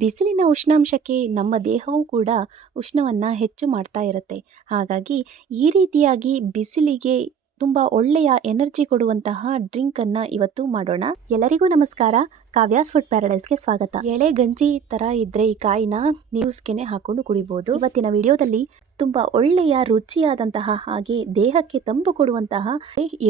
ಬಿಸಿಲಿನ ಉಷ್ಣಾಂಶಕ್ಕೆ ನಮ್ಮ ದೇಹವೂ ಕೂಡ ಉಷ್ಣವನ್ನು ಹೆಚ್ಚು ಮಾಡ್ತಾ ಇರುತ್ತೆ. ಹಾಗಾಗಿ ಈ ರೀತಿಯಾಗಿ ಬಿಸಿಲಿಗೆ ತುಂಬ ಒಳ್ಳೆಯ ಎನರ್ಜಿ ಕೊಡುವಂತಹ ಡ್ರಿಂಕನ್ನು ಇವತ್ತು ಮಾಡೋಣ. ಎಲ್ಲರಿಗೂ ನಮಸ್ಕಾರ. ಕಾವ್ಯಾಸ್ ಫುಡ್ ಪ್ಯಾರಡೈಸ್ಗೆ ಸ್ವಾಗತ. ಎಳೆ ಗಂಜಿ ತರ ಇದ್ರೆ ಈ ಕಾಯಿನ ನ್ಯೂಸ್ಗೆನೆ ಹಾಕೊಂಡು ಕುಡಿಬಹುದು ಇವತ್ತಿನ ವಿಡಿಯೋದಲ್ಲಿ ತುಂಬಾ ಒಳ್ಳೆಯ, ರುಚಿಯಾದಂತಹ ಹಾಗೆ ದೇಹಕ್ಕೆ ತಂಪು ಕೊಡುವಂತಹ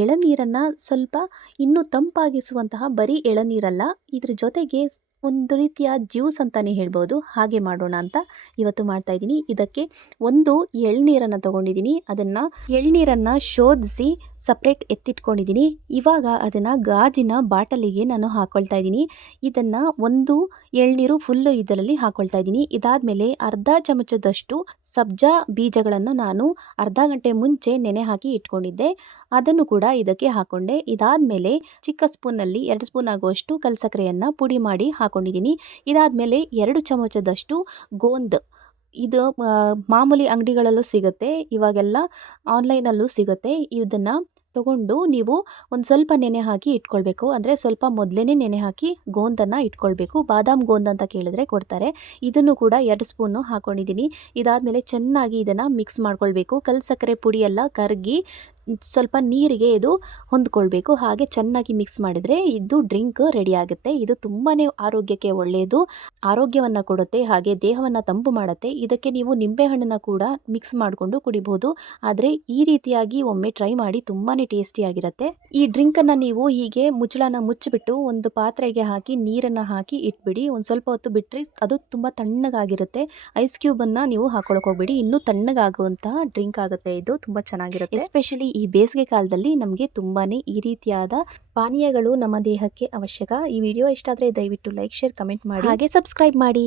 ಎಳನೀರನ್ನ ಸ್ವಲ್ಪ ಇನ್ನೂ ತಂಪಾಗಿಸುವಂತಹ ಬರೀ ಎಳನೀರಲ್ಲ, ಇದ್ರ ಜೊತೆಗೆ ಒಂದು ರೀತಿಯ ಜ್ಯೂಸ್ ಅಂತಾನೆ ಹೇಳ್ಬೋದು. ಹಾಗೆ ಮಾಡೋಣ ಅಂತ ಇವತ್ತು ಮಾಡ್ತಾ ಇದ್ದೀನಿ. ಇದಕ್ಕೆ ಒಂದು ಎಳ್ನೀರನ್ನು ತಗೊಂಡಿದ್ದೀನಿ. ಅದನ್ನು ಎಳ್ನೀರನ್ನು ಶೋಧಿಸಿ ಸಪ್ರೇಟ್ ಎತ್ತಿಟ್ಕೊಂಡಿದ್ದೀನಿ ಇವಾಗ ಅದನ್ನು ಗಾಜಿನ ಬಾಟಲಿಗೆ ನಾನು ಹಾಕ್ಕೊಳ್ತಾ ಇದ್ದೀನಿ ಇದನ್ನು ಒಂದು ಎಳ್ನೀರು ಫುಲ್ಲು ಇದರಲ್ಲಿ ಹಾಕ್ಕೊಳ್ತಾ ಇದ್ದೀನಿ ಇದಾದಮೇಲೆ ಅರ್ಧ ಚಮಚದಷ್ಟು ಸಬ್ಜಾ ಬೀಜಗಳನ್ನು ನಾನು ಅರ್ಧ ಗಂಟೆ ಮುಂಚೆ ನೆನೆ ಹಾಕಿ ಇಟ್ಕೊಂಡಿದ್ದೆ. ಅದನ್ನು ಕೂಡ ಇದಕ್ಕೆ ಹಾಕೊಂಡೆ. ಇದಾದಮೇಲೆ ಚಿಕ್ಕ ಸ್ಪೂನಲ್ಲಿ ಎರಡು ಸ್ಪೂನ್ ಆಗುವಷ್ಟು ಕಲ್ಸಕ್ಕರೆಯನ್ನು ಪುಡಿ ಮಾಡಿ ಹಾಕೊಂಡಿದ್ದೀನಿ ಇದಾದಮೇಲೆ ಎರಡು ಚಮಚದಷ್ಟು ಗೋಂದ್. ಇದು ಮಾಮೂಲಿ ಅಂಗಡಿಗಳಲ್ಲೂ ಸಿಗುತ್ತೆ. ಇವಾಗೆಲ್ಲ ಆನ್ಲೈನಲ್ಲೂ ಸಿಗುತ್ತೆ. ಇದನ್ನು ತಗೊಂಡು ನೀವು ಒಂದು ಸ್ವಲ್ಪ ನೆನೆ ಹಾಕಿ ಇಟ್ಕೊಳ್ಬೇಕು. ಅಂದರೆ ಸ್ವಲ್ಪ ಮೊದಲೇ ನೆನೆ ಹಾಕಿ ಗೋಂದನ್ನು ಇಟ್ಕೊಳ್ಬೇಕು. ಬಾದಾಮ್ ಗೋಂದ್ ಅಂತ ಕೇಳಿದ್ರೆ ಕೊಡ್ತಾರೆ. ಇದನ್ನು ಕೂಡ ಎರಡು ಸ್ಪೂನು ಹಾಕೊಂಡಿದ್ದೀನಿ. ಇದಾದಮೇಲೆ ಚೆನ್ನಾಗಿ ಇದನ್ನು ಮಿಕ್ಸ್ ಮಾಡ್ಕೊಳ್ಬೇಕು. ಕಲ್ಸಕ್ಕರೆ ಪುಡಿ ಕರಗಿ ಸ್ವಲ್ಪ ನೀರಿಗೆ ಇದು ಹೊಂದ್ಕೊಳ್ಬೇಕು. ಹಾಗೆ ಚೆನ್ನಾಗಿ ಮಿಕ್ಸ್ ಮಾಡಿದರೆ ಇದು ಡ್ರಿಂಕ್ ರೆಡಿ ಆಗುತ್ತೆ. ಇದು ತುಂಬಾ ಆರೋಗ್ಯಕ್ಕೆ ಒಳ್ಳೆಯದು ಆರೋಗ್ಯವನ್ನು ಕೊಡುತ್ತೆ, ಹಾಗೆ ದೇಹವನ್ನು ತಂಪು ಮಾಡುತ್ತೆ. ಇದಕ್ಕೆ ನೀವು ನಿಂಬೆಹಣ್ಣನ್ನು ಕೂಡ ಮಿಕ್ಸ್ ಮಾಡಿಕೊಂಡು ಕುಡಿಬಹುದು ಆದರೆ ಈ ರೀತಿಯಾಗಿ ಒಮ್ಮೆ ಟ್ರೈ ಮಾಡಿ ತುಂಬಾ ಟೇಸ್ಟಿಯಾಗಿರುತ್ತೆ ಈ ಡ್ರಿಂಕನ್ನು ನೀವು ಹೀಗೆ ಮುಚ್ಚಳನ ಮುಚ್ಚಿಬಿಟ್ಟು ಒಂದು ಪಾತ್ರೆಗೆ ಹಾಕಿ, ನೀರನ್ನು ಹಾಕಿ ಇಟ್ಬಿಡಿ. ಒಂದು ಸ್ವಲ್ಪ ಹೊತ್ತು ಬಿಟ್ಟರೆ ಅದು ತುಂಬ ತಣ್ಣಗಾಗಿರುತ್ತೆ. ಐಸ್ ಕ್ಯೂಬನ್ನು ನೀವು ಹಾಕೊಳಕ್ಕೆ ಹೋಗ್ಬಿಡಿ. ಇನ್ನೂ ತಣ್ಣಗಾಗುವಂತಹ ಡ್ರಿಂಕ್ ಆಗುತ್ತೆ ಇದು. ತುಂಬ ಚೆನ್ನಾಗಿರುತ್ತೆ. ಎಸ್ಪೆಷಲಿ ಈ ಬೇಸಿಗೆ ಕಾಲದಲ್ಲಿ ನಮಗೆ ತುಂಬಾ ಈ ರೀತಿಯಾದ ಪಾನೀಯಗಳು ನಮ್ಮ ದೇಹಕ್ಕೆ ಅವಶ್ಯಕ. ಈ ವಿಡಿಯೋ ಇಷ್ಟ ಆದರೆ ದಯವಿಟ್ಟು ಲೈಕ್ ಶೇರ್ ಕಮೆಂಟ್ ಮಾಡಿ. ಹಾಗೆ ಸಬ್ಸ್ಕ್ರೈಬ್ ಮಾಡಿ.